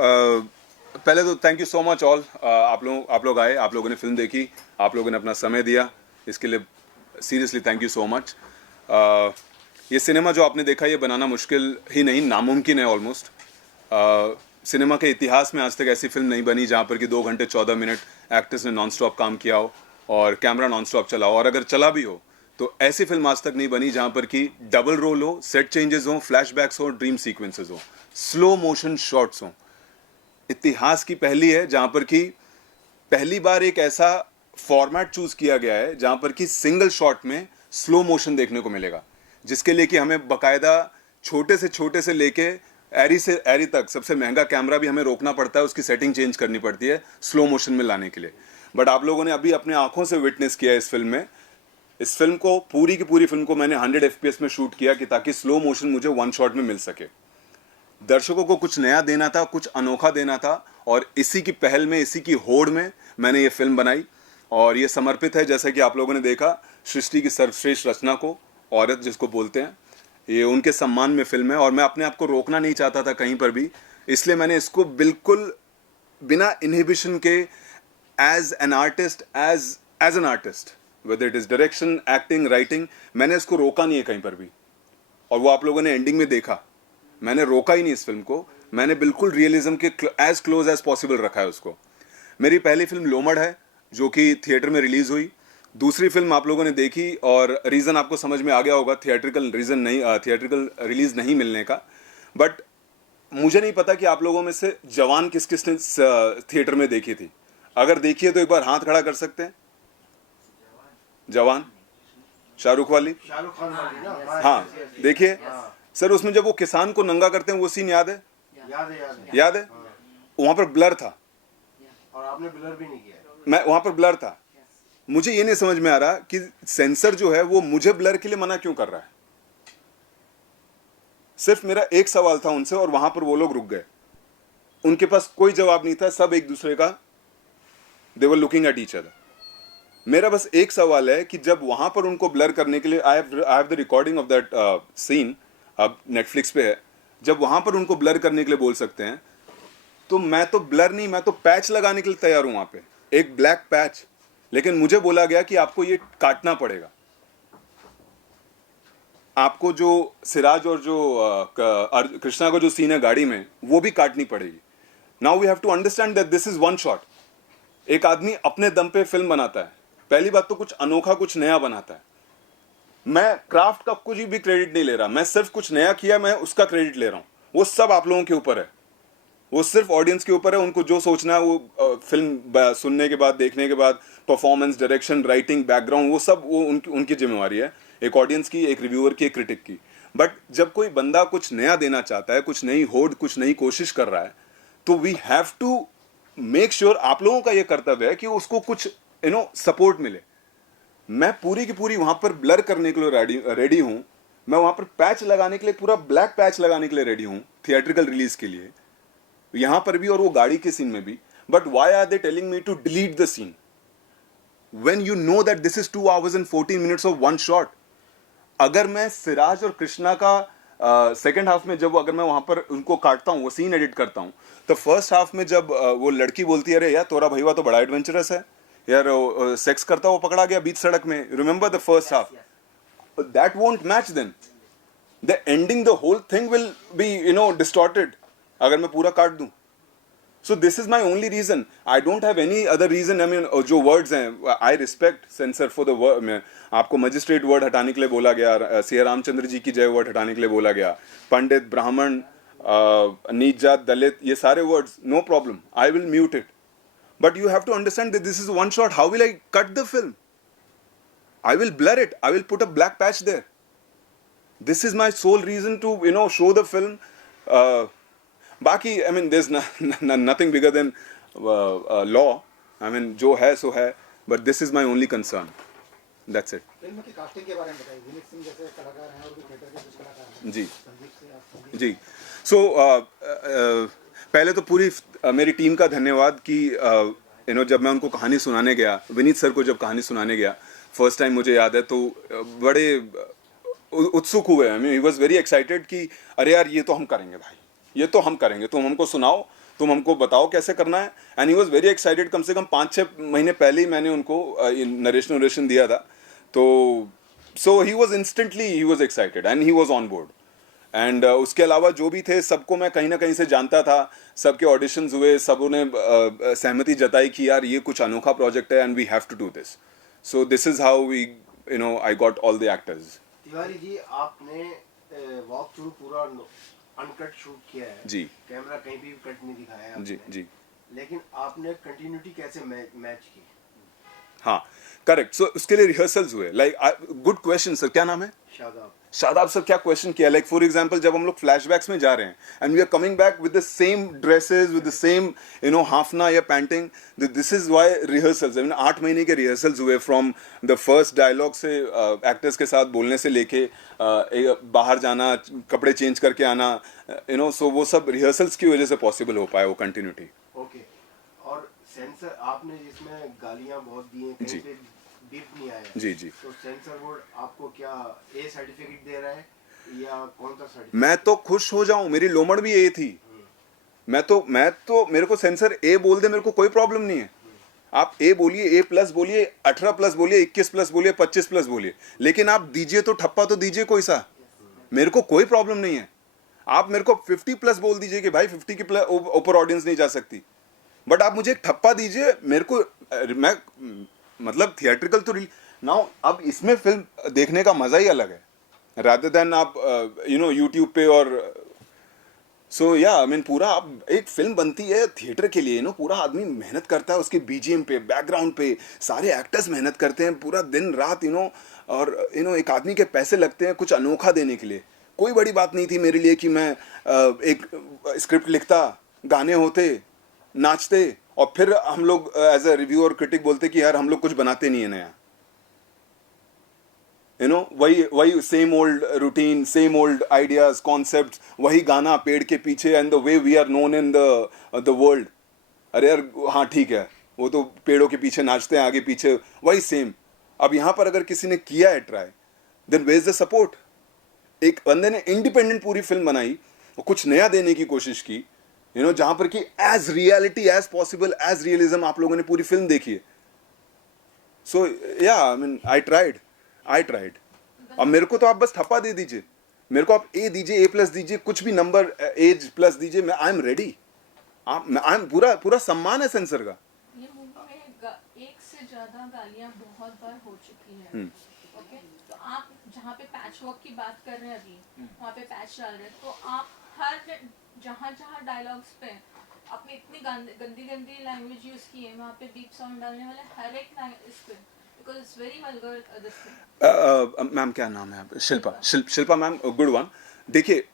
पहले तो thank you so much all. आप लोग आए, आप लोगों ने फिल्म देखी, आप लोगों ने अपना समय दिया, इसके लिए seriously thank you so much. ये सिनेमा जो आपने देखा, ये बनाना मुश्किल ही नहीं, नामुमकिन है ऑलमोस्ट। सिनेमा के इतिहास में आज तक ऐसी फिल्म नहीं बनी जहाँ पर कि 2 घंटे 14 मिनट एक्टर्स ने नॉन स्टॉप काम किया हो और कैमरा नॉन स्टॉप चला हो, और अगर चला भी हो तो ऐसी फिल्म आज तक नहीं बनी जहाँ पर कि डबल रोल हो, सेट चेंजेस हो, फ्लैशबैक्स हो, ड्रीम सीक्वेंसेस हो, स्लो मोशन शॉट्स हो। इतिहास की पहली है जहां पर कि पहली बार एक ऐसा फॉर्मेट चूज किया गया है जहां पर कि सिंगल शॉट में स्लो मोशन देखने को मिलेगा, जिसके लिए कि हमें बकायदा छोटे से लेके एरी से एरी तक सबसे महंगा कैमरा भी हमें रोकना पड़ता है, उसकी सेटिंग चेंज करनी पड़ती है स्लो मोशन में लाने के लिए। बट आप लोगों ने अभी अपने आंखों से विटनेस किया है इस फिल्म में। इस फिल्म को, पूरी की पूरी फिल्म को मैंने 100 FPS में शूट किया कि ताकि स्लो मोशन मुझे वन शॉट में मिल सके। दर्शकों को कुछ नया देना था, कुछ अनोखा देना था, और इसी की पहल में, इसी की होड़ में मैंने ये फिल्म बनाई। और ये समर्पित है, जैसा कि आप लोगों ने देखा, सृष्टि की सर्वश्रेष्ठ रचना को, औरत जिसको बोलते हैं, ये उनके सम्मान में फिल्म है। और मैं अपने आप को रोकना नहीं चाहता था कहीं पर भी, इसलिए मैंने इसको बिल्कुल बिना इनहिबिशन के as an artist, as an artist, whether it is direction, acting, writing, मैंने इसको रोका नहीं है कहीं पर भी। और वो आप लोगों ने एंडिंग में देखा, मैंने रोका ही नहीं इस फिल्म को, मैंने बिल्कुल रियलिज्म के एज क्लोज एज पॉसिबल रखा है उसको। मेरी पहली फिल्म लोमड़ है जो कि थिएटर में रिलीज हुई। दूसरी फिल्म आप लोगों ने देखी और रीज़न आपको समझ में आ गया होगा, थिएट्रिकल रीज़न नहीं, थिएट्रिकल रिलीज नहीं मिलने का। बट मुझे नहीं पता कि आप लोगों में से जवान किस किस ने थिएटर में देखी थी। अगर देखी है तो एक बार हाथ खड़ा कर सकते हैं। जवान, शाहरुख वाली, शाहरुख खान वाली ना? हाँ देखिए सर, उसमें जब वो किसान को नंगा करते हैं वो सीन याद है? याद है, याद है, याद है? वहां पर ब्लर था, और आपने ब्लर भी नहीं किया। मैं वहां पर ब्लर था। मुझे ये नहीं समझ में आ रहा कि सेंसर जो है वो मुझे ब्लर के लिए मना क्यों कर रहा है। सिर्फ मेरा एक सवाल था उनसे और वहां पर वो लोग रुक गए, उनके पास कोई जवाब नहीं था, सब एक दूसरे का, they were looking at each other. मेरा बस एक सवाल है कि जब वहां पर उनको ब्लर करने के लिए, I have the recording of that scene, अब नेटफ्लिक्स पे है, जब वहां पर उनको ब्लर करने के लिए बोल सकते हैं, तो मैं तो ब्लर नहीं, मैं तो पैच लगाने के लिए तैयार हूं वहां पे, एक ब्लैक पैच। लेकिन मुझे बोला गया कि आपको ये काटना पड़ेगा, आपको जो सिराज और जो कृष्णा का जो सीन है गाड़ी में, वो भी काटनी पड़ेगी। Now we have to understand that this is one shot. एक आदमी अपने दम पे फिल्म बनाता है, पहली बात तो कुछ अनोखा, कुछ नया बनाता है। मैं क्राफ्ट का कुछ भी क्रेडिट नहीं ले रहा, मैं सिर्फ कुछ नया किया, मैं उसका क्रेडिट ले रहा हूं। वो सब आप लोगों के ऊपर है, वो सिर्फ ऑडियंस के ऊपर है, उनको जो सोचना है वो फिल्म सुनने के बाद, देखने के बाद, परफॉर्मेंस, डायरेक्शन, राइटिंग, बैकग्राउंड, वो सब वो उनकी जिम्मेवारी है, एक ऑडियंस की, एक रिव्यूअर की, एक क्रिटिक की। बट जब कोई बंदा कुछ नया देना चाहता है, कुछ नई होड़, कुछ नई कोशिश कर रहा है, तो we have to make sure, आप लोगों का ये कर्तव्य है कि उसको कुछ सपोर्ट मिले। मैं पूरी की पूरी वहां पर ब्लर करने के लिए रेडी हूं, मैं वहां पर पैच लगाने के लिए, पूरा ब्लैक पैच लगाने के लिए रेडी हूं थिएट्रिकल रिलीज के लिए, यहां पर भी और वो गाड़ी के सीन में भी। But why are they telling me to delete the scene when you know that this is 2 hours and 14 minutes of one shot. अगर मैं सिराज और कृष्णा का सेकेंड हाफ में, जब अगर मैं वहां पर उनको काटता हूं, वो सीन एडिट करता हूं, तो फर्स्ट हाफ में जब वो लड़की बोलती है, अरे यार तोरा भैया तो बड़ा एडवेंचरस है यार, सेक्स करता हुआ पकड़ा गया बीच सड़क में, remember the first half, that won't match then the ending, the whole thing will be distorted अगर मैं पूरा काट दूं। So this is my only reason, I don't have any other reason. I mean जो वर्ड्स हैं, I respect censor for the word. आपको magistrate word हटाने के लिए बोला गया, सिया रामचंद्र जी की जय वर्ड हटाने के लिए बोला गया, पंडित, ब्राह्मण, नीच जात, दलित, ये सारे words, no problem, I will mute it. But you have to understand that this is one shot. How will I cut the film? I will blur it. I will put a black patch there. This is my sole reason to, show the film. Baki, I mean, there's nothing bigger than law. I mean, जो है सो है. But this is my only concern. That's it. Film की casting के बारे में बताइए। विनीत सिंह जैसे कलाकार हैं और भी थिएटर के कुछ कलाकार हैं। जी संदीप से आप जी। सो पहले तो पूरी मेरी टीम का धन्यवाद कि जब मैं उनको कहानी सुनाने गया, विनीत सर को जब कहानी सुनाने गया फर्स्ट टाइम, मुझे याद है, तो बड़े उत्सुक हुए। I mean he was very excited कि अरे यार ये तो हम करेंगे भाई, ये तो हम करेंगे, तुम हमको सुनाओ तुम हमको बताओ कैसे करना है. And he was very excited. कम से कम 5-6 महीने पहले ही मैंने उनको नरेशन दिया था. तो so he was instantly he was excited and he was on board. And उसके अलावा जो भी थे सबको मैं कहीं ना कहीं से जानता था. सबके ऑडिशंस हुए, सबों ने सहमति जताई कि यार ये कुछ अनोखा प्रोजेक्ट है and we have to do this. So this is how we I got all the actors. Tiwari ji, आपने वॉक थ्रू पूरा अनकट शूट किया है जी. कैमरा कहीं भी कट नहीं दिखाया है जी आपने। जी. लेकिन आपने कंटिन्यूटी कैसे मैच की? हाँ, करेक्ट. सो उसके लिए रिहर्सल्स हुए. Like good question sir. क्या नाम है? शादाब। शादाब सर, क्या क्वेश्चन किया. लाइक फॉर एग्जांपल जब हम लोग फ्लैशबैक्स में जा रहे हैं and we are coming back with the same dresses, with the same हाफना या painting. This is why rehearsals. 8 महीने के रिहर्सल्स हुए फ्रॉम द फर्स्ट डायलॉग से एक्टर्स के साथ बोलने से लेके बाहर जाना, कपड़े चेंज करके आना. सो वो सब रिहर्सल्स की वजह से पॉसिबल हो पाया वो कंटिन्यूटी. ओके। और सेंसर आपने जिसमें गालियां बहुत दी हैं, जी. कहीं पे बीप नहीं आया, जी जी. तो सेंसर बोर्ड आपको क्या ए सर्टिफिकेट दे रहा है या कौन सा सर्टिफिकेट? मैं तो खुश हो जाऊं. मेरी लोमड़ भी ए थी. मैं तो मेरे को सेंसर ए बोल दे, मेरे को कोई प्रॉब्लम नहीं है. आप ए बोलिए, A+ बोलिए, 18+ बोलिए, 21+ बोलिए, 25+ बोलिए, लेकिन आप दीजिए तो ठप्पा तो दीजिए कोई सा. मेरे को कोई प्रॉब्लम नहीं है. आप मेरे को 50+ बोल दीजिए कि भाई 50 के ऊपर ऑडियंस नहीं जा सकती, बट आप मुझे एक ठप्पा दीजिए. मेरे को मैं मतलब थिएट्रिकल तो नाउ अब इसमें फिल्म देखने का मजा ही अलग है रादर देन आप यूट्यूब पे. और सो या आई मीन पूरा आप एक फिल्म बनती है थिएटर के लिए, पूरा आदमी मेहनत करता है उसके बीजीएम पे, बैकग्राउंड पे. सारे एक्टर्स मेहनत करते हैं पूरा दिन रात. और एक आदमी के पैसे लगते हैं कुछ अनोखा देने के लिए. कोई बड़ी बात नहीं थी मेरे लिए कि मैं एक स्क्रिप्ट लिखता, गाने होते, नाचते, और फिर हम लोग एज अ रिव्यूअर क्रिटिक बोलते कि यार हम लोग कुछ बनाते नहीं है नया. वही same old routine, same old ideas, concepts, वही गाना पेड़ के पीछे and the way we are known in the world. अरे यार हाँ ठीक है, वो तो पेड़ों के पीछे नाचते हैं आगे पीछे, वही सेम. अब यहाँ पर अगर किसी ने किया है try, then where is the support. एक बंदे ने इंडिपेंडेंट पूरी फिल्म बनाई और कुछ नया देने की कोशिश की, जहां पर कि as reality as possible, as realism आप लोगों ने पूरी फिल्म देखी है. सो या आई मीन आई ट्राइड. अब मेरे को तो आप बस ठप्पा दे दीजिए, मेरे को आप ए दीजिए, A+ दीजिए, कुछ भी नंबर एज प्लस दीजिए, मैं I am ready. I am पूरा सम्मान है सेंसर का. ये मूवी में एक से ज्यादा गालियां बहुत बार हो चुकी है. ओके, तो आप जहाँ पे पैच वर्क की बात कर रहे हैं अभी, वहाँ पे पैच डाल रहे हैं, तो आप हर जहाँ जहाँ डायलॉग्स पे आपने इतनी गंदी गंदी लैंग्वेज यूज की है, वहाँ पे बीप साउंड डालने वाले हर एक इस पे, because it's very vulgar this thing. Ma'am क्या नाम है? Shilpa ma'am, good one. देखिए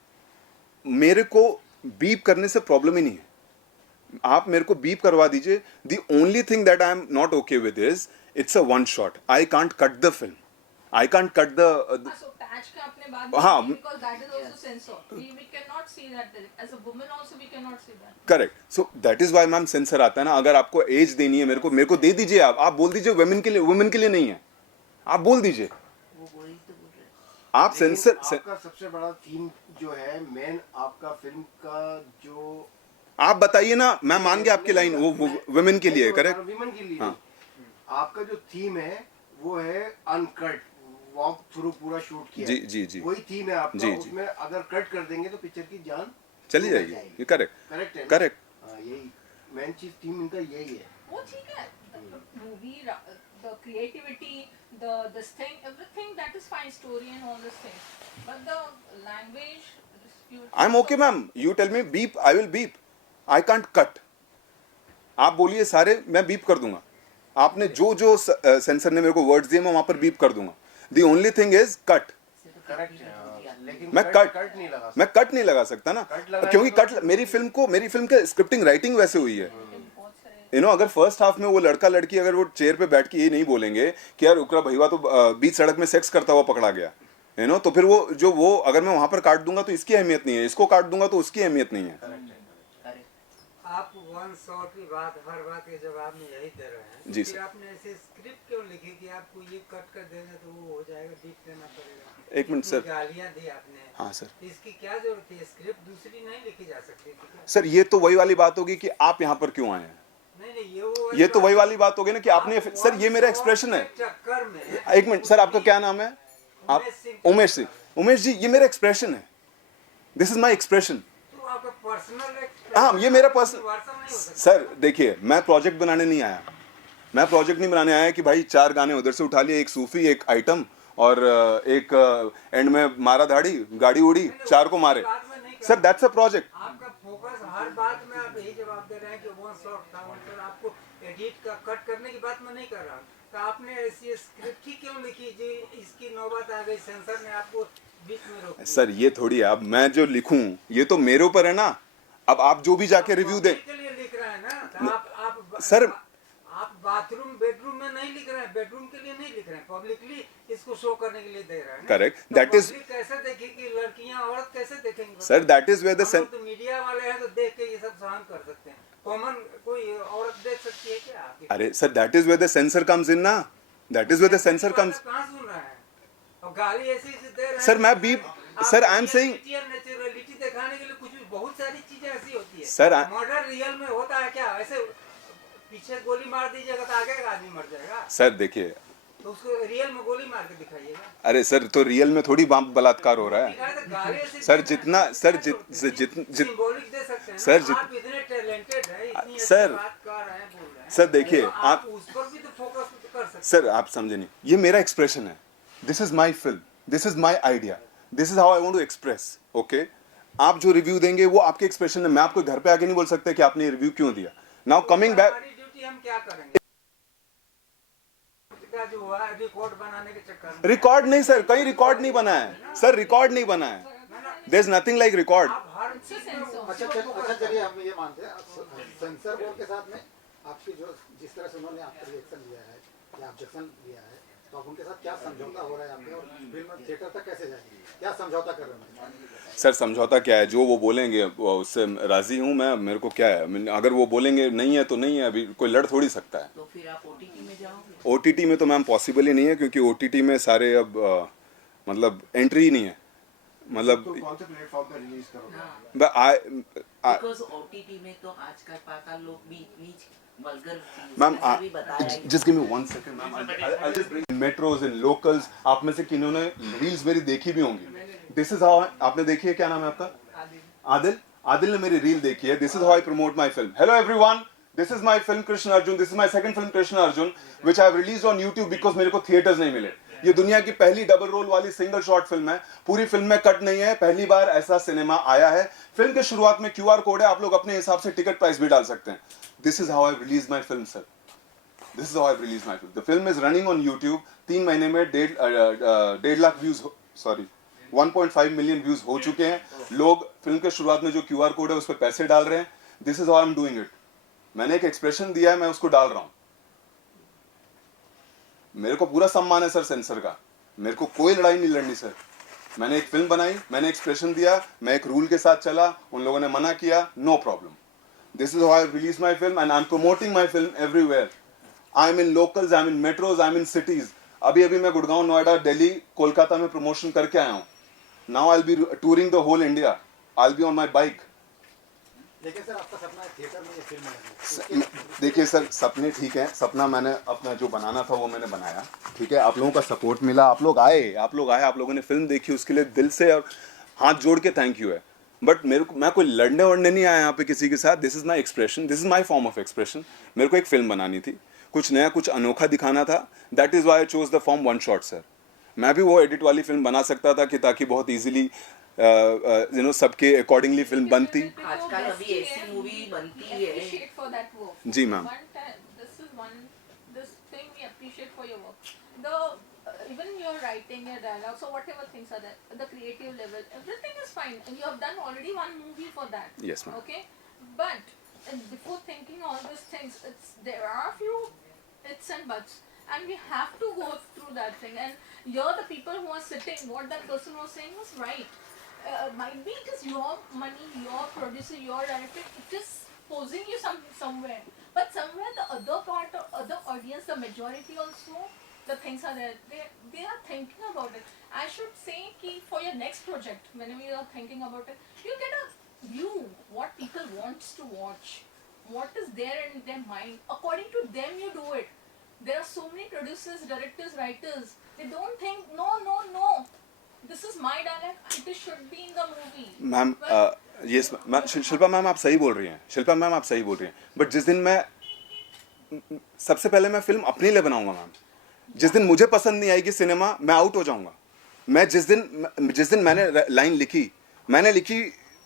मेरे को बीप करने से प्रॉब्लम ही नहीं है. आप मेरे को बीप करवा दीजिए. The only thing that I am not okay with is it's a one shot. I can't cut the film. I can't cut the So patch का अपने बात हाँ. because that is also censored. We cannot see that. As a woman also we cannot see that. Correct. So that is why ma'am censor आता है ना. अगर आपको as देनी है मेरे को दे दीजिए. आप बोल दीजिए वुमेन के लिए नहीं है. आप बोल दीजिए. आप लेकिन सेंसर आपका सबसे बड़ा थीम जो है, मेन आपका फिल्म का जो, आप बताइए ना. मैं मान गया आपकी लाइन, वो वुमेन के लिए है. करेक्ट. विमेन के लिए हाँ. आपका जो थीम है वो है अनकट, वॉक थ्रू पूरा शूट किया. जी. वही थीम है आपका. जी. उसमें अगर कट कर देंगे तो पिक्चर की जान चली जाएगी. ये करेक्ट. करेक्ट है ना? करेक्ट. हाँ, यही मेन चीज थीम इनका यही है. वो ठीक है. Movie, the creativity, this thing, everything that is fine, story and all this thing. But the language, I'm okay ma'am. You tell me beep, I will beep. I can't cut. आप बोलिए सारे, मैं बीप कर दूंगा. आपने जो sensor ने मेरे को वर्ड्स दिए मैं वहां पर बीप कर दूंगा. The only thing is cut. Correct है. हाँ, लेकिन मैं कट नहीं लगा सकता. मैं कट नहीं लगा सकता ना, कट लगाएंगे क्योंकि तो- कट मेरी फिल्म का स्क्रिप्टिंग राइटिंग वैसे हुई है. अगर फर्स्ट हाफ में वो लड़का लड़की अगर वो चेयर पे बैठ के ये नहीं बोलेंगे कि यार उकरा भैया तो बीच सड़क में सेक्स करता हुआ पकड़ा गया, तो फिर वो अगर मैं वहां पर काट दूंगा तो इसकी अहमियत नहीं है, इसको काट दूंगा तो उसकी अहमियत नहीं है. आप वन शॉट की बात हर बात के जवाब में यही दे रहे हैं, जी फिर सर। आपने ऐसे स्क्रिप्ट क्यों लिखी कि आपको ये कट कर देंगे तो वो हो जाएगा, डीप देना पड़ेगा? एक मिनट इतनी सर। गालियां दी आपने, हाँ सर। तो इसकी क्या जरूरत है? स्क्रिप्ट दूसरी नहीं लिखी जा सकती थी क्या? सर ये तो वही वाली बात होगी कि आप यहाँ पर क्यों आए हैं। नहीं, ये तो वही वाली बात होगी ना कि आपने आप सर ये मेरा one एक्सप्रेशन shot है। के चक्कर में एक मिनट सर, आपका क्या नाम है? आप उमेश सिंह। उमेश सिंह। उमेश जी ये मेरा एक्सप्रेशन है, दिस इज माई एक्सप्रेशन। तो आपका पर्सनल हाँ ये मेरा पर्सनल। नहीं हो सकता। सर देखिए मैं प्रोजेक्ट बनाने नहीं आया, मैं प्रोजेक्ट नहीं बनाने आया कि भाई 4 गाने उधर से उठा लिए, एक सूफी, एक आइटम और एक एंड में मारा धाड़ी, गाड़ी उड़ी, 4 को मारे। Sir that's a project. आपका फोकस हर बात में आप यही जवाब दे रहे हैं कि वन शॉट था, वन शॉट। आपको एडिट का कट करने की बात मैं नहीं कर रहा, तो आपने ऐसी स्क्रिप्ट ही क्यों लिखी जी? इसकी नौबत आ गई, सेंसर ने आपको बीच में रोक दिया। सर ये थोड़ी है, अब मैं जो लिखूं ये तो मेरे ऊपर है ना। अब आप जो भी जाके रिव्यू दें। के लिए लिख रहे हैं ना, तो आप सर आप बाथरूम बेडरूम में नहीं लिख रहे हैं, बेडरूम के लिए नहीं लिख रहे हैं, पब्लिकली इसको शो करने के लिए दे रहे हैं ना। Correct. तो That is- public कैसे देखेगी? लड़कियां औरत कैसे देखेंगे? Sir that is where the हम लोग तो मीडिया वाले हैं तो देख के ये सब सहन कर सकते हैं, कॉमन कोई औरत देख सकती है क्या आपकी? अरे sir that is where the censor comes in ना, that is where the censor comes. कहाँ सुन रहे हैं? और गाली ऐसी ऐसी दे रहे हैं। सर, मैं भी- sir, I am saying- naturality दिखाने के लिए कुछ भी बहुत सारी चीजें ऐसी होती है। सर, मर्डर रियल में होता है क्या? ऐसे पीछे गोली मार दीजिएगा तो आगे का आदमी मर जाएगा, सर देखिए, तो उसको रियल में गोली मार के दिखाइएगा। अरे सर तो रियल में थोड़ी बलात्कार हो रहा है। दिखाए तो गाली ऐसी सर, दे रहे जितना- हैं। सर, क्या जित- जोड़ते हैं? जित- जित- सिंबॉलिक दे सकते हैं ना। सर, जित- आप इतने टैलेंटेड हैं, इतनी अच्छी सर, बात कर रहे हैं, बोल रहे हैं। सर, देखिए, तो आप- उस पर भी तो फोकस कर सकते हैं। सर आप समझे नहीं, ये मेरा एक्सप्रेशन है, this is my film, this is my idea, this is how I want to express. Okay, आप जो रिव्यू देंगे वो आपके एक्सप्रेशन है, मैं आपको घर पे आके नहीं बोल सकता कि आपने रिव्यू क्यों दिया। नाउ कमिंग बैक, हमारी ड्यूटी हम क्या करेंगे? का जो हुआ रिकॉर्ड बनाने के चक्कर में रिकॉर्ड नहीं सर, कहीं रिकॉर्ड नहीं बना है सर, रिकॉर्ड नहीं बना है, there is nothing like record. आप हर चीज में अच्छा चलिए हम ये मानते हैं सेंसर बोर्ड के साथ में आपकी जो जिस तरह से उन्होंने आपका रिएक्शन लिया है या ऑब्जेक्शन लिया है, तो आप उनके साथ क्या समझौता हो रहा है आपके, और फिल्म थिएटर तक कैसे जाएगी, क्या समझौता कर रहे हैं? सर समझौता क्या है, जो वो बोलेंगे उससे राजी हूँ मैं, मेरे को क्या है, अगर वो बोलेंगे नहीं है तो नहीं है, अभी कोई लड़ थोड़ी सकता है। तो फिर आप ओटीटी में जाओगे? ओटीटी में तो मैम पॉसिबल ही नहीं है, क्योंकि ओटीटी में सारे अब मतलब एंट्री ही नहीं है, मतलब तो कौन से प्लेटफॉर्म पे रिलीज करोगे? बिकॉज ओटीटी में तो आजकल पाताल लोग भी इतनी वल्गर मैम भी बताया ही just give me 1 second ma'am, I just bring metros in locals, आप में से किन्होंने रील्स मेरी देखी भी होंगी, दिस इज हाउ, आपने देखी है, क्या नाम है आपका? आदिल। आदिल ने मेरी रील देखी है, this is how I promote my film. Hello everyone, this is my film Krishna Arjun, this is my second film Krishna Arjun which I have released on YouTube because मेरे को थिएटर्स नहीं मिले। ये दुनिया की पहली डबल रोल वाली सिंगल शॉट फिल्म है, पूरी फिल्म में कट नहीं है, पहली बार ऐसा सिनेमा आया है। फिल्म के शुरुआत में QR कोड है, आप लोग अपने हिसाब से टिकट प्राइस भी डाल सकते हैं। This is how I release my film sir, this is how I release my film. The film is running on YouTube, 3 महीने में 1.5 lakh views, sorry 1.5 million views हो चुके हैं। लोग फिल्म के शुरुआत में जो QR कोड है उस पर पैसे डाल रहे हैं। This is how I am doing it. मैंने एक एक्सप्रेशन दिया है, मैं उसको डाल रहा हूं। मेरे को पूरा सम्मान है सर सेंसर का, मेरे को कोई लड़ाई नहीं लड़नी सर। मैंने एक फिल्म बनाई, मैंने एक्सप्रेशन दिया, मैं एक रूल के साथ चला, उन लोगों ने मना किया, no problem. This is how I release my film and I am promoting my film everywhere. I am in locals, I am in metros, I am in cities. अभी अभी मैं गुड़गांव, नोएडा, दिल्ली, कोलकाता में प्रमोशन करके आया हूँ। Now I will be touring the whole India, I will be on my bike. लेकिन sir आपका सपना है थिएटर में ये फिल्म है। देखिए सर, सपने ठीक है, सपना मैंने अपना जो बनाना था वो मैंने बनाया, ठीक है। आप लोगों का सपोर्ट मिला, आप लोग आए, आप लोगों ने फिल्म देखी, उसके लिए दिल से और हाथ जोड़ के थैंक यू है। बट मैं कोई लड़ने वड़ने नहीं आया यहाँ पे किसी के साथ। This is my expression, this is my form of expression. मेरे को एक फिल्म बनानी थी, कुछ नया, कुछ अनोखा दिखाना था। That is why I chose the form one shot sir. मैं भी वो एडिट वाली फिल्म बना सकता था कि ताकि बहुत ईजिली यू नो सबके अकॉर्डिंगली फिल्म बनती। आजकल अभी ऐसी मूवी बनती है। Appreciate for that work. जी ma'am. This thing we appreciate for your work. Even your writing, your dialogue, so whatever things are there, the creative level, everything is fine. And you have done already one movie for that. Yes, ma'am. Okay, but before thinking all these things, there are a few its and buts, and we have to go through that thing. And you're the people who are sitting. What that person was saying was right. Might be it is your money, your producer, your director. It is posing losing you somewhere. But somewhere the other part, or other audience, the majority also, the things are there. They are thinking about it. I should say कि for your next project, whenever you are thinking about it, you get a view what people wants to watch, what is there in their mind. According to them, you do it. There are so many producers, directors, writers. They don't think no. This is my dialect. It should be in the movie. Ma'am But yes ma'am, Shilpa ma'am आप सही बोल रही हैं, Shilpa ma'am आप सही बोल रही हैं, बट जिस दिन मैं सबसे पहले मैं फिल्म अपने लिए बनाऊंगा मैम, जिस दिन मुझे पसंद नहीं आएगी सिनेमा, मैं आउट हो जाऊंगा. मैं जिस दिन मैंने लाइन लिखी, मैंने लिखी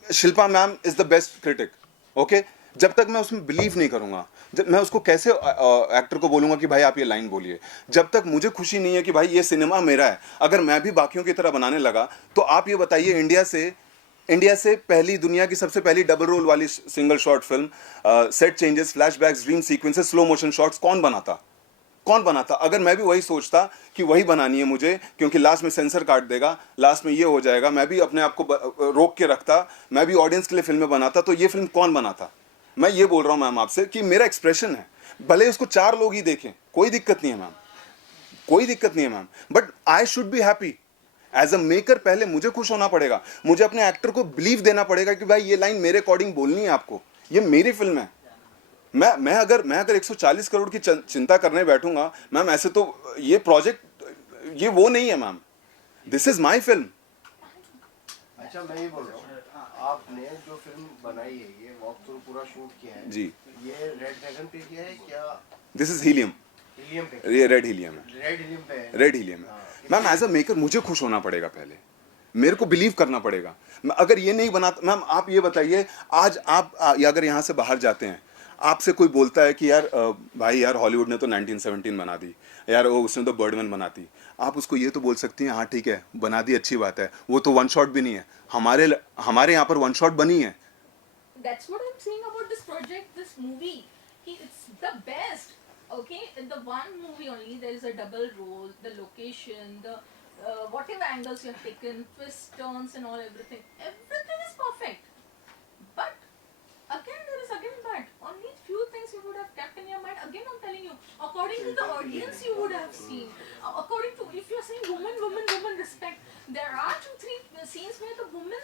Shilpa ma'am is the best critic. Okay, जब तक मैं उसमें बिलीव नहीं करूंगा, जब मैं उसको कैसे एक्टर को बोलूंगा कि भाई आप ये लाइन बोलिए, जब तक मुझे खुशी नहीं है कि भाई ये सिनेमा मेरा है. अगर मैं भी बाकियों की तरह बनाने लगा, तो आप ये बताइए इंडिया से पहली, दुनिया की सबसे पहली डबल रोल वाली single short film, set changes, flashbacks, dream sequences, slow motion shots कौन बनाता? अगर मैं भी वही सोचता कि वही बनानी है मुझे, क्योंकि लास्ट में सेंसर काट देगा, लास्ट में ये हो जाएगा, मैं भी अपने आप को रोक के रखता, मैं भी ऑडियंस के लिए फिल्में बनाता, तो ये फिल्म कौन बनाता? मैं ये बोल रहा हूँ मैम आपसे कि मेरा एक्सप्रेशन है, भले उसको 4 लोग ही देखें, कोई दिक्कत नहीं है मैम, कोई दिक्कत नहीं है ma'am, but I should be happy. As a maker पहले मुझे खुश होना पड़ेगा, मुझे अपने एक्टर को बिलीव देना पड़ेगा कि भाई ये लाइन मेरे अकॉर्डिंग बोलनी है आपको, ये मेरी फिल्म है. मैं अगर 140 करोड़ की चिंता करने बैठूंगा मैम, ऐसे तो ये प्रोजेक्ट ये वो नहीं है ma'am, this is my film. अच्छा, मैं ये बोल रहा हूँ, आपने जो फिल्म बनाई है, ये वॉक थ्रू पूरा शूट किया है जी, ये रेड ड्रैगन पे किया है क्या? दिस इज हीलियम, हीलियम पे? ये रेड हीलियम है, रेड हीलियम पे है. रेड हीलियम है मैम. एज अ मेकर मुझे खुश होना पड़ेगा, पहले मेरे को बिलीव करना पड़ेगा. अगर ये नहीं बनाता मैम, आप ये बताइए, आज आप अगर यहाँ से बाहर जाते हैं, आपसे कोई बोलता है कि यार भाई यार हॉलीवुड ने तो 1917 बना दी यार, वो उसने तो बर्डमैन बना दी, आप उसको ये तो बोल सकती हैं हाँ ठीक है बना दी, अच्छी बात है, वो तो वन शॉट भी नहीं है. हमारे यहाँ पर वन शॉट बनी है. that's what I'm saying about this project, this movie. It's the best. Okay, in the one movie only there is a double role, the location, the whatever angles you have taken, twists, turns, and all everything is perfect. But again, there is again but only few things you would have kept in your mind. Again, I'm telling you, according to the audience, you would have seen. According to, if you're saying woman, respect, there are 2-3 scenes where the women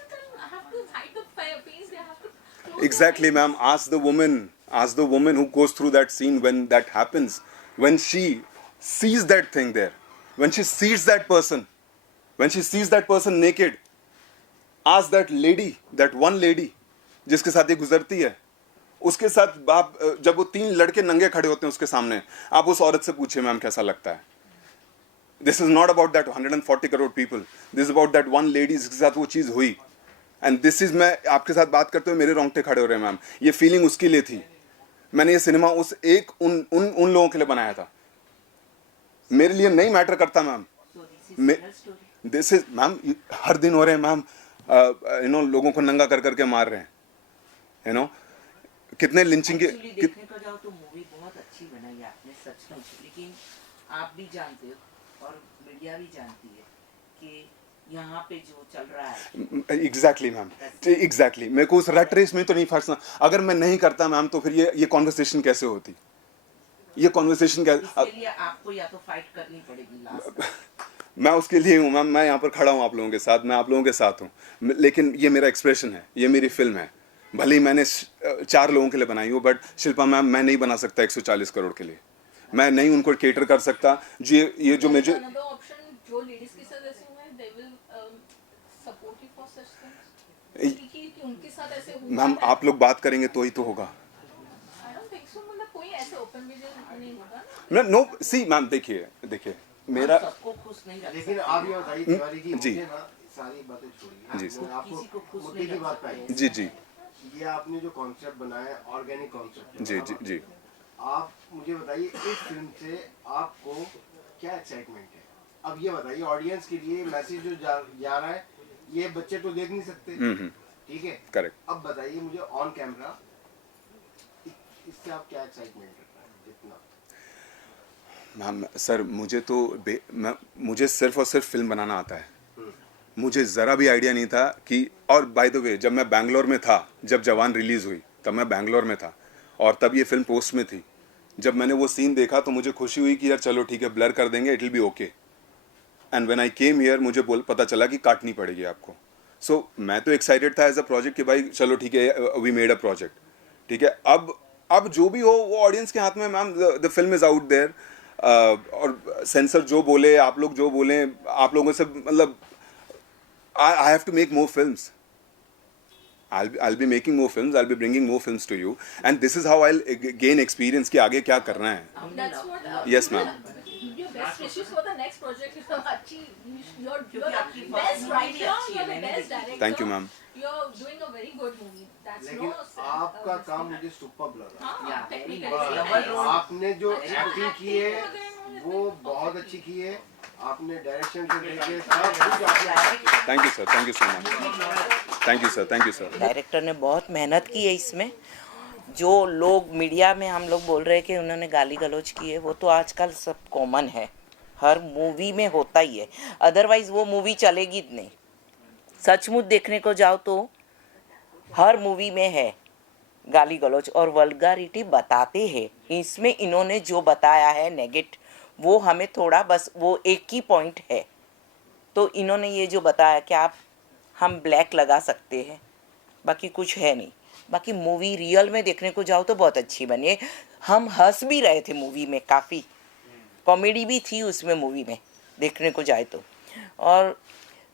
have to hide the face. They have to. Exactly, ma'am. Ask the woman who goes through that scene when that happens, when she sees that thing there, when she sees that person naked. Ask that lady, that one lady, जिसके साथ ये गुजरती है, उसके साथ आप जब वो 3 लड़के नंगे खड़े होते हैं उसके सामने, आप उस औरत से पूछिए मैम कैसा लगता है. This is not about that 140 crore people. This is about that one lady जिसके साथ वो चीज़ हुई. एंड दिस इज, मैं आपके साथ बात करते हुए मेरे रोंगटे खड़े हो रहे हैं मैम. ये फीलिंग उसके लिए थी. मैंने ये सिनेमा उन लोगों के लिए बनाया था. मेरे लिए नहीं मैटर करता मैम. दिस इज मैम, हर दिन हो रहे हैं मैम, लोगों को नंगा कर करके मार रहे हैं, कितने लिंचिंग के. देखने का जाओ तो मूवी बहुत अच्छी बनाई है आपने सचमुच, लेकिन आप भी जानते हो और मीडिया भी जानती है कि यहाँ पे जो चल रहा है. Exactly ma'am, exactly. मेरे को उस रट रेस में तो नहीं फंसना. अगर मैं नहीं करता मैम तो फिर ये कॉन्वर्सेशन कैसे होती, ये कॉन्वर्सेशन इसके लिए आपको या तो फाइट करनी पड़ेगी लास्ट. मैं उसके लिए हूँ मैम, मैं यहाँ पर खड़ा हूँ आप लोगों के साथ, मैं आप लोगों के साथ हूँ, लेकिन ये मेरा एक्सप्रेशन है, ये मेरी फिल्म है. भले ही मैंने 4 लोगों के लिए बनाई हो, बट शिल्पा मैम मैं नहीं बना सकता 140 करोड़ के लिए. मैं नहीं उनको केटर कर सकता. ये जो मुझे जो लेडीज के साथ ऐसे हुए हैं, they will support you for such things. कि उनके साथ ऐसे हुआ मैम है. आप लोग बात करेंगे तो ही तो होगा. I don't think so, मतलब कोई ऐसे open vision नहीं होगा. नो सी मैम, देखिए मेरा, सबको खुश नहीं रख लेकिन आप ये बताइए तिवारी जी, जी. मुझे ना सारी बातें छोड़िए, जी. मैं आपको किसी को खुश मुद्दे नहीं की रख बात पे आइए. जी. ये आपने जो कॉन्सेप्ट बनाया, ऑर्गेनिक कॉन्सेप्ट, जी. आप मुझे बताइए इस फिल्म से आपको क्या एक्साइटमेंट है? अब ये बताइए ऑडियंस के लिए मैसेज जो जा रहा है, ये बच्चे तो देख नहीं सकते, ठीक है, करेक्ट. अब बताइए मुझे ऑन कैमरा इससे आप क्या एक्साइटमेंट रखना है इतना? मैम सर, मुझे सिर्फ और सिर्फ फिल्म बनाना आता है. मुझे ज़रा भी आइडिया नहीं था कि, और बाय द वे जब मैं बैंगलोर में था, जब जवान रिलीज़ हुई तब मैं बैंगलोर में था, और तब ये फिल्म पोस्ट में थी. जब मैंने वो सीन देखा तो मुझे खुशी हुई कि यार चलो ठीक है, ब्लर कर देंगे, it will be okay. And when I came here मुझे पता चला कि काटनी पड़ेगी आपको. सो मैं तो एक्साइटेड था एज अ प्रोजेक्ट कि भाई चलो ठीक है, वी मेड अ प्रोजेक्ट. ठीक है, अब जो भी हो वो ऑडियंस के हाथ में. Ma'am, the film is out there. और सेंसर जो बोले, आप लोग जो बोले, आप लोगों से मतलब I have to make more films. I'll be making more films. I'll be bringing more films to you, and this is how I'll gain experience कि आगे क्या करना है. That's what. Yes, ma'am. Your best wishes for the next project. You're क्योंकि the आपकी best first right movie now. अच्छी है, You're the मैंने best देखी. director. Thank you, ma'am. You're doing a very good movie. That's लेकिन no. आपका काम मुझे सुपर लगा. हाँ, Yeah, very technically. nice. Double role. आपने जो एक्टिंग की है वो बहुत अच्छी की है. आपने डायरेक्शन से लेके सब कुछ आपने. Thank you, sir. Thank you so much. Thank you, sir. Thank you, sir. Director ने बहुत मेहनत की है इसमें. जो लोग मीडिया में हम लोग बोल रहे हैं कि उन्होंने गाली गलौज की है, वो तो आजकल सब कॉमन है, हर मूवी में होता ही है. अदरवाइज वो मूवी चलेगी नहीं. सचमुच देखने को जाओ तो हर मूवी में है गाली गलौज और वल्गारिटी बताते हैं. इसमें इन्होंने जो बताया है नेगेट, वो हमें थोड़ा बस वो एक ही पॉइंट है. तो इन्होंने ये जो बताया कि हम ब्लैक लगा सकते हैं, बाकी कुछ है नहीं. बाकी मूवी रियल में देखने को जाओ तो बहुत अच्छी बनी है. हम हंस भी रहे थे मूवी में, काफ़ी कॉमेडी भी थी उसमें मूवी में देखने को जाए तो. और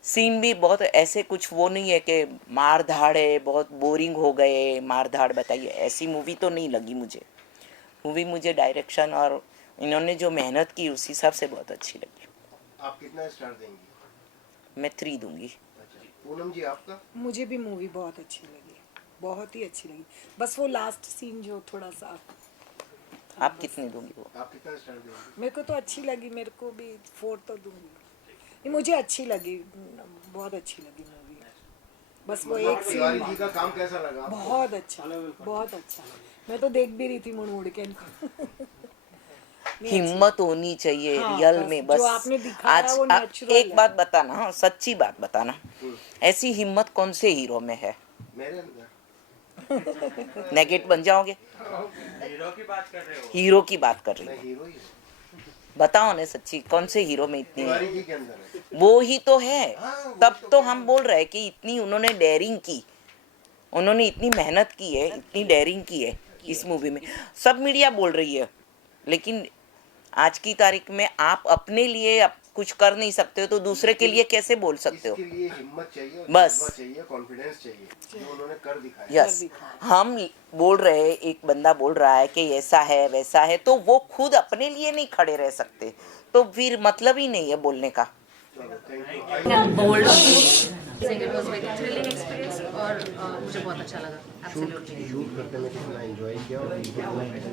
सीन भी बहुत ऐसे कुछ वो नहीं है कि मार धाड़ है, बहुत बोरिंग हो गए मार धाड़ बताइए, ऐसी मूवी तो नहीं लगी मुझे. मूवी मुझे डायरेक्शन और इन्होंने जो मेहनत की उस हिसाब से बहुत अच्छी लगी. आप कितना स्टार देंगी? मैं 3 दूंगी. अच्छा, पूनम जी आपका? मुझे भी मूवी बहुत अच्छी लगी, बहुत ही अच्छी लगी. बस वो लास्ट सीन जो थोड़ा सा. आप कितने दूंगी वो? आप कितना स्टार देंगी? मेरे को तो अच्छी लगी, मेरे को भी 4 तो दूंगी. नहीं, मुझे अच्छी लगी, बहुत अच्छी लगी मूवी. बस वो एक तिवारी सीन जी का काम कैसा लगा आपको? बहुत अच्छा, बहुत अच्छा. मैं तो देख भी रही थी मुड़ मुड़ के इनको. हिम्मत होनी चाहिए हाँ, रियल बस में. बस जो आपने दिखाया वो natural एक है. बात बताना, हाँ, सच्ची बात बताना, ऐसी हिम्मत कौन से हीरो में है? मेरे अंदर. नेगेट बन जाओगे. हीरो की बात कर रहे हो? हीरो की बात कर रही मैं हूँ. हीरो ही हूँ. बताओ ना सच्ची, कौन से हीरो में इतनी तिवारी है? जी के अंदर है. वो ही तो है. हाँ, वो तब तो तो है. हम बोल रहे हैं कि इतनी उन्होंने डेयरिंग की, उन्होंने इतनी मेहनत की है, इतनी डेयरिंग की है इस मूवी में. सब मीडिया बोल रही है, लेकिन आज की तारीख में आप अपने लिए आप कुछ कर नहीं सकते हो तो दूसरे के लिए कैसे बोल सकते हो? इसके लिए हिम्मत चाहिए और बस. जज्बा चाहिए, कॉन्फिडेंस चाहिए, जो उन्होंने कर दिखाया. यस. हम बोल रहे हैं, एक बंदा बोल रहा है कि ऐसा है वैसा है, तो वो खुद अपने लिए नहीं खड़े रह सकते, तो फिर मतलब ही नहीं है बोलने का. चलो, thank you. Bold it was very thrilling experience और मुझे बहुत अच्छा लगा. एब्सोल्युटली. शूट करते में कितना एंजॉय किया और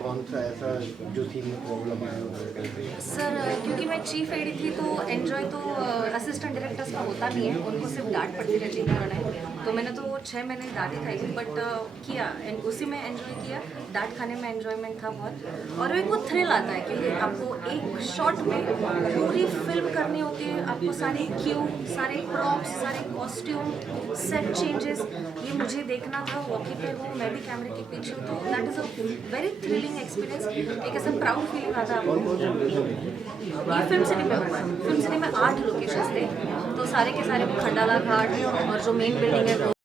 कौन सा ऐसा जो सीन में प्रॉब्लम आया? सर क्योंकि मैं चीफ एडी थी तो एंजॉय तो असिस्टेंट डायरेक्टर्स का होता नहीं है, उनको सिर्फ डांट पड़ती रहती है बनाए. तो मैंने तो 6 महीने डांट ही खाई थी, बट किया एंड उसी में एंजॉय किया. डांट खाने में एंजॉयमेंट था बहुत. और एक वो थ्रिल आता है कि आपको एक शॉट में पूरी फिल्म करनी होती है, आपको सारे क्यू, सारे प्रॉप्स, सारे कॉस्ट्यूम, सेट चेंजेस, ये मुझे देखना था. वॉकी पे हूँ, मैं भी कैमरे के पीछे हूँ, तो that is a very thrilling experience. एक ऐसा प्राउड फीलिंग आता है आपको. ये फिल्म सिटी में हुआ है. फिल्म सिटी में 8 लोकेशंस थे, तो सारे के सारे खंडाला घाट और जो मेन बिल्डिंग है